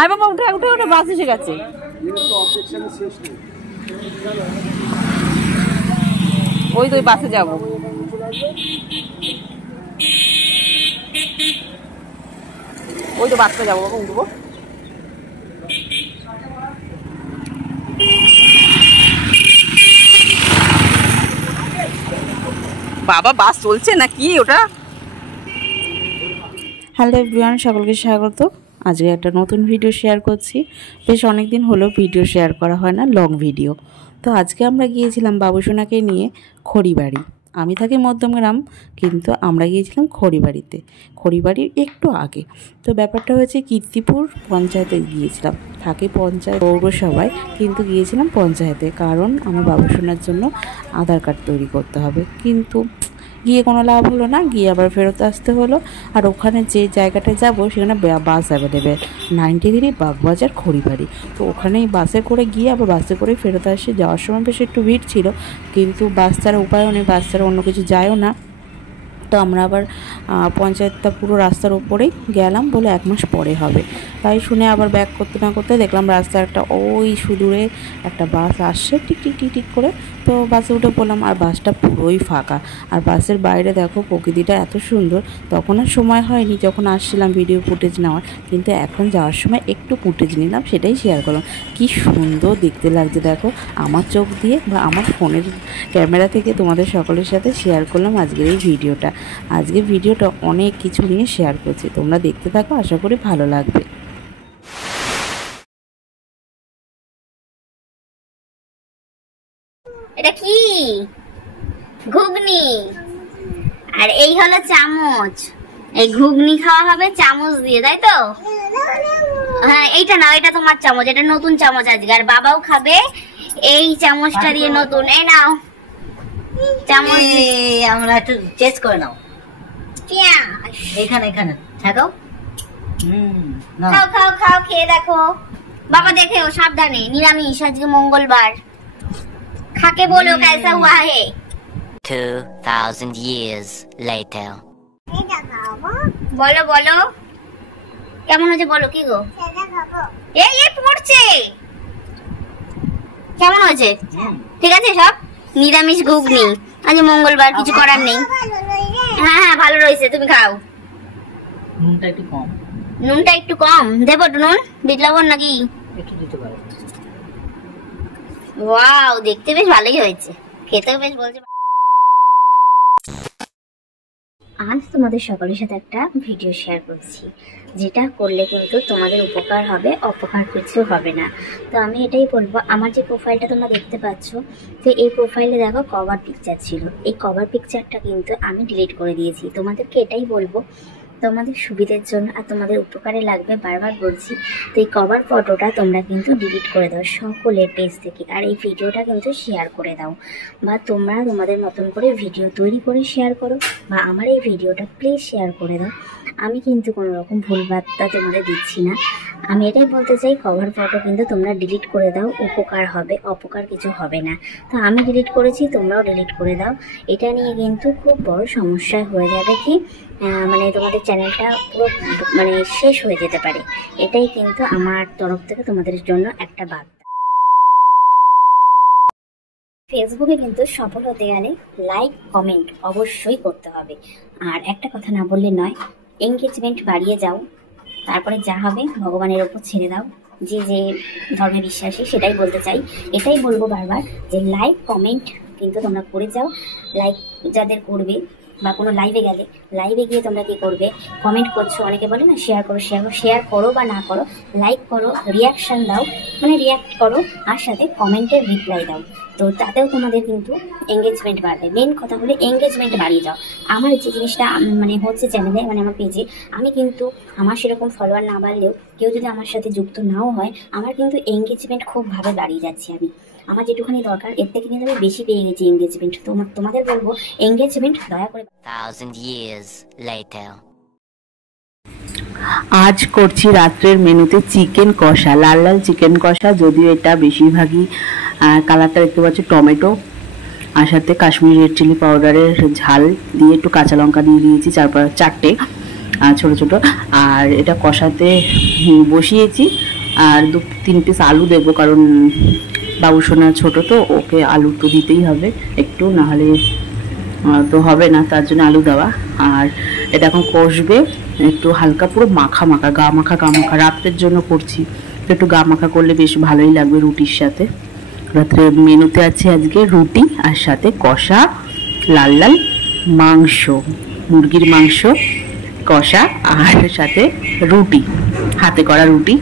আয় বাবা উঠে উঠে উঠে বাস এসে গেছে। ওই তো বাসে যাবো। ওই তো বাসে যাবো বাবা, উঠবো। বাবা বাস চলছে না কি ওটা? হ্যালো এভরিওয়ান, সকলকে স্বাগত। আজকে একটা নতুন ভিডিও শেয়ার করছি। বেশ অনেকদিন হলো ভিডিও শেয়ার করা হয় না, লং ভিডিও। তো আজকে আমরা গিয়েছিলাম বাবুসোনাকে নিয়ে খড়িবাড়ি। আমি থাকি মধ্যমগ্রাম, কিন্তু আমরা গিয়েছিলাম খড়িবাড়িতে, খড়িবাড়ির একটু আগে। তো ব্যাপারটা হয়েছে কীর্তিপুর পঞ্চায়েতে গিয়েছিলাম, থাকি পঞ্চায়েত পৌরসভায়, কিন্তু গিয়েছিলাম পঞ্চায়েতে, কারণ আমার বাবুসোনার জন্য আধার কার্ড তৈরি করতে হবে। কিন্তু গিয়ে কোনো লাভ হলো না, গিয়ে আবার ফেরত আসতে হলো। আর ওখানে যে জায়গাটায় যাব সেখানে বাস অ্যাভেলেবেল, 93 বাগবাজার খড়িবাড়ি। তো ওখানেই বাসে করে গিয়ে আবার বাসে করে ফেরত আসি। যাওয়ার সময় বেশ একটু ভিড় ছিল, কিন্তু বাস ছাড়া উপায়ও নেই, বাস ছাড়া অন্য কিছু যায়ও না। তো আমরা আবার পঞ্চায়েতটা পুরো রাস্তার উপরেই গেলাম, বলে 1 মাস পরে হবে। তাই শুনে আবার ব্যাক করতে না করতে দেখলাম রাস্তার একটা ওই সুদূরে একটা বাস আসছে টিক টিক টিক টিক করে। তো বাসে উঠে পড়লাম, আর বাসটা পুরোই ফাঁকা। আর বাসের বাইরে দেখো প্রকৃতিটা এত সুন্দর। তখন আর সময় হয়নি যখন আসছিলাম ভিডিও ফুটেজ নেওয়ার, কিন্তু এখন যাওয়ার সময় একটু ফুটেজ নিলাম, সেটাই শেয়ার করলাম। কি সুন্দর দেখতে লাগছে দেখো, আমার চোখ দিয়ে বা আমার ফোনের ক্যামেরা থেকে তোমাদের সকলের সাথে শেয়ার করলাম আজকের এই ভিডিওটা। আজকে ভিডিওটা অনেক কিছু নিয়ে শেয়ার করছি, তোমরা দেখতে থাকো, আশা করি ভালো লাগবে। এটা কি? ঘুগনি। আর এই হলো চামচ, এই ঘুগনি খাওয়া হবে চামচ দিয়ে, তাই তো? হ্যাঁ, এইটা নাও, এটা তোমার চামচ, এটা নতুন চামচ আজকে। আর বাবাও খাবে এই চামচটা দিয়ে নতুন। এই নাও চামচ, আমরা একটু টেস্ট করে নাও। এখানে এখানে থাকো। খাও খাও খাও, খেয়ে দেখো। বাবা দেখেও সাবধানে, নিরামিষ আজকে মঙ্গলবার। খাকে বলো कैसा हुआ है। 2000 years later বলো বলো কেমন হয়েছে, বলো। কি গো, এই এই পড়ছে, কেমন হয়েছে? ঠিক আছে সব। নিরামিষ ঘুগনি, আজ মঙ্গলবার, কিছু করার নেই। হ্যাঁ হ্যাঁ ভালো রয়েছে, তুমি খাও। নুনটা একটু কম। নুনটা একটু কম দেবো? নুন বিট লবণ নাকি? একটু দিতে পারো। ওয়াও, দেখতে বেশ ভালোই হয়েছে, খেতেও বেশ বলছে। আজ তোমাদের সকলের সাথে একটা ভিডিও শেয়ার করছি, যেটা করলে কিন্তু তোমাদের উপকার হবে, অপকার কিছু হবে না। তো আমি এটাই বলবো, আমার যে প্রোফাইলটা তোমরা দেখতে পাচ্ছ, তো এই প্রোফাইলে দেখো কভার পিকচার ছিল। এই কভার পিকচারটা কিন্তু আমি ডিলিট করে দিয়েছি। তোমাদেরকে এটাই বলবো, তোমাদের সুবিধার জন্য আর তোমাদের উপকারে লাগবে, বারবার বলছি। তো এই কভার ফটোটা তোমরা কিন্তু ডিলিট করে দাও সকলের পেজ থেকে, আর এই ভিডিওটা কিন্তু শেয়ার করে দাও, বা তোমরা তোমাদের মতন করে ভিডিও তৈরি করে শেয়ার করো, বা আমার এই ভিডিওটা প্লিজ শেয়ার করে দাও। আমি কিন্তু কোনো রকম ভুল বার্তা তোমাদের দিচ্ছি না, আমি এটাই বলতে চাই, কভার ফটো কিন্তু তোমরা ডিলিট করে দাও, উপকার হবে, অপকার কিছু হবে না। তো আমি ডিলিট করেছি, তোমরাও ডিলিট করে দাও। এটা নিয়ে কিন্তু খুব বড় সমস্যা হয়ে যাবে, কি মানে তোমাদের চ্যানেলটা পুরো মানে শেষ হয়ে যেতে পারে। এটাই কিন্তু আমার তরফ থেকে তোমাদের জন্য একটা বার্তা। ফেসবুকে কিন্তু সফল হতে গেলে লাইক কমেন্ট অবশ্যই করতে হবে। আর একটা কথা না বললে নয়, এঙ্গেজমেন্ট বাড়িয়ে যাও, তারপরে যা হবে ভগবানের ওপর ছেড়ে দাও। যে যে ধর্মে বিশ্বাসী সেটাই বলতে চাই, এটাই বলবো বারবার, যে লাইক কমেন্ট কিন্তু তোমরা করে যাও। লাইক যাদের করবে, বা কোনো লাইভে গেলে, লাইভে গিয়ে তোমরা কি করবে, কমেন্ট করছো, অনেকে বলে না শেয়ার করো, শেয়ার করো বা না করো, লাইক করো, রিয়াকশান দাও, মানে রিয়াক্ট করো, আর সাথে কমেন্টের রিপ্লাই দাও। তো তাতেও তোমাদের কিন্তু এঙ্গেজমেন্ট বাড়বে। মেন কথা হলো এঙ্গেজমেন্ট বাড়িয়ে যাও। আমার যে জিনিসটা মানে হচ্ছে চ্যানেলে, মানে আমার পেজে, আমি কিন্তু আমার সেরকম ফলোয়ার না বাড়লেও, কেউ যদি আমার সাথে যুক্ত নাও হয়, আমার কিন্তু এঙ্গেজমেন্ট খুবভাবে বাড়িয়ে যাচ্ছি। আমার যেটুখানি দরকার, এর থেকে কিন্তু আমি বেশি পেয়ে গেছি এঙ্গেজমেন্ট। তোমাদের বলবো এঙ্গেজমেন্ট দয়া করে। 1000 years later আজ করছি রাত্রের মেনুতে চিকেন কষা, লাল লাল চিকেন কষা। যদিও এটা বেশিরভাগই কালারটা দেখতে পাচ্ছ টমেটো, আর সাথে কাশ্মীরি রেড চিলি পাউডারের ঝাল দিয়ে একটু কাঁচা লঙ্কা দিয়ে দিয়েছি 4-5 ছোটো ছোটো। আর এটা কষাতে বসিয়েছি। আর 2-3 পিস আলু দেবো, কারণ বাবুসোনা ছোটো তো, ওকে আলু তো দিতেই হবে একটু, নাহলে তো হবে না, তার জন্য আলু দেওয়া। আর এটা এখন কষবে একটু হালকা, পুরো মাখা মাখা, গা মাখা রাত্রের জন্য করছি, তো একটু গা মাখা করলে বেশ ভালোই লাগবে রুটির সাথে। রাত্রে মেনুতে আছে আজকে রুটি আর সাথে কষা লাল লাল মাংস, মুরগির মাংস কষা, আর সাথে রুটি, হাতে করা রুটি।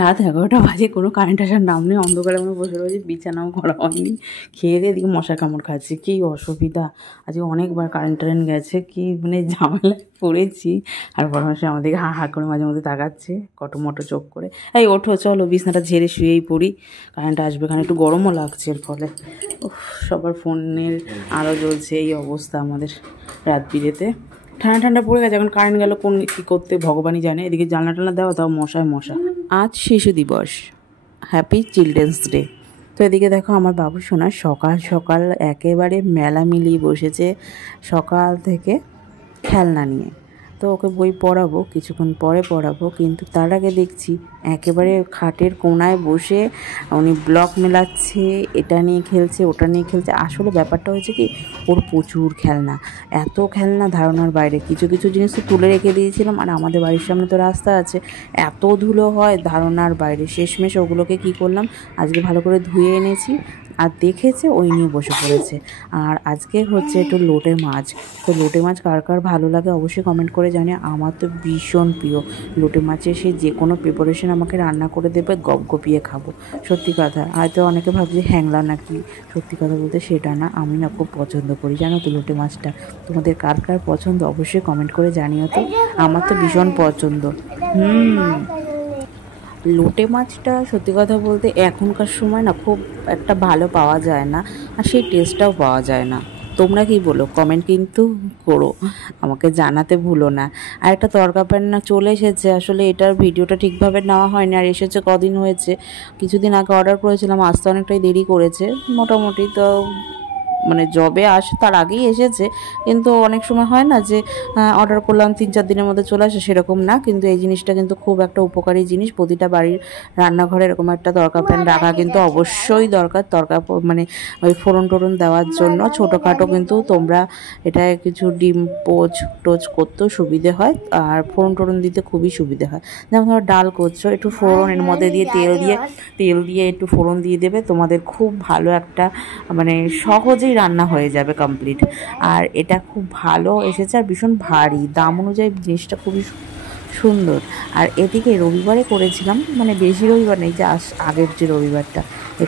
রাত 11টা বাজে, কোনো কারেন্ট আসার নাম নেই, অন্ধকারে আমরা বসে রয়েছি, বিছানাও করা হয়নি। খেয়ে দিয়ে এদিকে মশা কামড় খাচ্ছে, কী অসুবিধা। আজকে অনেকবার কারেন্ট গেছে, কি মানে ঝামেলায় পড়েছি। আর বড় মাসে আমাদেরকে হা হা করে মাঝে মধ্যে তাকাচ্ছে কটমটো চোখ করে। এই ওঠো, চলো বিছনাটা ঝেড়ে শুয়েই পড়ি, কারেন্ট আসবে, কারণ একটু গরমও লাগছে এর ফলে। সবার ফোনের আলো জ্বলছে, এই অবস্থা আমাদের রাত বিরেতে। ঠান্ডা ঠান্ডা পড়ে গেছে, এখন কারেন্ট গেল কোন কী করতে ভগবানই জানে। এদিকে জানলা টানলা দেওয়া, তাও মশায় মশা। আজ শিশু দিবস, হ্যাপি চিলড্রেন্স ডে। তো এদিকে দেখো আমার বাবু সোনা সকাল সকাল একেবারে মেলা মিলিয়ে বসেছে, সকাল থেকে খেলনা নিয়ে। তো ওকে বই পড়াবো, কিছুক্ষণ পরে পড়াবো, কিন্তু তার আগে দেখছি একেবারে খাটের কোনায় বসে উনি ব্লক মেলাচ্ছে, এটা নিয়ে খেলছে ওটা নিয়ে খেলছে। আসলে ব্যাপারটা হয়েছে কি, ওর প্রচুর খেলনা, এত খেলনা ধারণার বাইরে। কিছু কিছু জিনিস তো তুলে রেখে দিয়েছিলাম, আর আমাদের বাড়ির সামনে তো রাস্তা আছে, এত ধুলো হয় ধারণার বাইরে। শেষমেশ ওগুলোকে কি করলাম, আজকে ভালো করে ধুয়ে এনেছি, আর দেখেছে ওই নিয়ে বসে পড়েছে। আর আজকে হচ্ছে একটু লোটে মাছ। তো লোটে মাছ কার কার ভালো লাগে অবশ্যই কমেন্ট করে জানিয়ে। আমার তো ভীষণ প্রিয় লোটে মাছের, সে যে কোনো প্রিপারেশন আমাকে রান্না করে দেবে, গপগপিয়ে খাবো। সত্যি কথা, হয়তো অনেকে ভাবছে হ্যাংলা নাকি, সত্যি কথা বলতে সেটা না, আমি না খুব পছন্দ করি, জানো তো লোটে মাছটা। তোমাদের কার কার পছন্দ অবশ্যই কমেন্ট করে জানিও তো, আমার তো ভীষণ পছন্দ। লোটে মাছটা সত্যি কথা বলতে এখনকার সময় না খুব একটা ভালো পাওয়া যায় না, আর সেই টেস্টটাও পাওয়া যায় না। তোমরা কি বলো, কমেন্ট কিন্তু করো, আমাকে জানাতে ভুলো না। আর একটা তরকা প্যান্না চলে এসেছে, আসলে এটার ভিডিওটা ঠিকভাবে নেওয়া হয়নি, আর এসেছে কদিন হয়েছে, কিছুদিন আগে অর্ডার করেছিলাম, আসতে অনেকটাই দেরি করেছে মোটামুটি। তো মানে জবে আসে তার আগেই এসেছে, কিন্তু অনেক সময় হয় না যে অর্ডার করলাম 3-4 দিনের মধ্যে চলে আসে, সেরকম না। কিন্তু এই জিনিসটা কিন্তু খুব একটা উপকারী জিনিস, প্রতিটা বাড়ির রান্নাঘরে এরকম একটা তরকা প্যান রাখা কিন্তু অবশ্যই দরকার। মানে ওই ফোড়ন টোড়ন দেওয়ার জন্য ছোটোখাটো, কিন্তু তোমরা এটা কিছু ডিম টোচ করতেও সুবিধে হয়, আর ফোড়ন টোড়ন দিতে খুবই সুবিধে হয়। যেমন ধরো ডাল করছো, একটু ফোড়ন এর মধ্যে দিয়ে তেল দিয়ে একটু ফোড়ন দিয়ে দেবে, তোমাদের খুব ভালো একটা মানে সহজেই রান্না হয়ে যাবে কমপ্লিট। আর এটা খুব ভালো এসেছে, আর ভীষণ ভারী, দাম অনুযায়ী জিনিসটা খুবই সুন্দর। আর এদিকে রবিবারে করেছিলাম, মানে বেশি রবিবার নেই, যে আগের যে রবিবারটা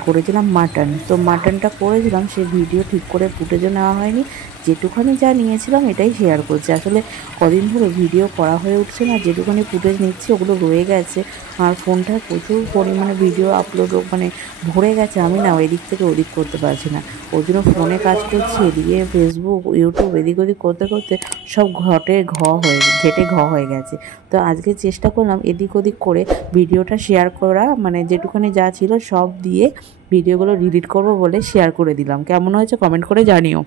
করেছিলাম মাটন। তো মাটনটা করেছিলাম, সে ভিডিও ঠিক করে ফুটেজও নেওয়া হয়নি, যেটুখানি যা নিয়েছিলাম এটাই শেয়ার করছি। আসলে কদিন ধরে ভিডিও করা হয়ে উঠছে না, যেটুখানি ফুটেজ নিচ্ছি ওগুলো রয়ে গেছে, আর ফোনটা প্রচুর পরিমাণে ভিডিও আপলোড মানে ভরে গেছে, আমি না এদিক থেকে ওদিক করতে পারছি না, ওই জন্য ফোনে কাজ করছি, এদিকে ফেসবুক ইউটিউব এদিক ওদিক করতে করতে সব ঘেটে হয়ে গেছে। তো আজকে চেষ্টা করলাম এদিক ওদিক করে ভিডিওটা শেয়ার করা, মানে যেটুখানি যা ছিল সব দিয়ে ভিডিওগুলো ডিলিট করবো বলে শেয়ার করে দিলাম। কেমন হয়েছে কমেন্ট করে জানিও।